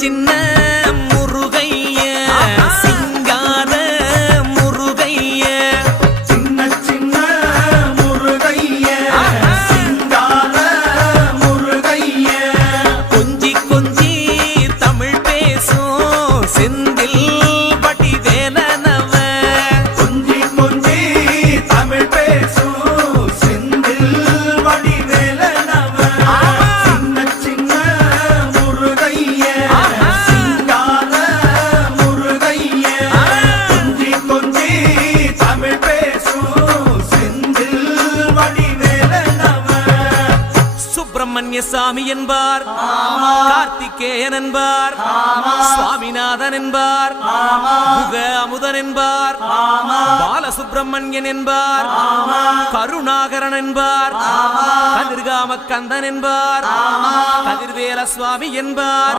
சின்ன முருகைய சிங்கார முருகைய சின்ன சின்ன முருகைய சிங்கார முருகைய கொஞ்சி கொஞ்சி தமிழ் பேசும் செந்தில் வடிவேலனவ கொஞ்சி கொஞ்சி தமிழ் பேசும் செந்தில் வடிவேலனவ சின்ன சின்ன முருகைய சிங்கார முருகைய கொஞ்சி கொஞ்சி தமிழ் பேசும் செந்தில் வடிவேலனவ சுப்பிரமணிய சாமி என்பார், கார்த்திகேயன் என்பார், சுவாமிநாதன் என்பார், முக அமுதன் என்பார், பாலசுப்பிரமணியன் என்பார், கருணாகரன் என்பார், கதிர்காம கந்தன் என்பார், கதிர்வேல சுவாமி என்பார்.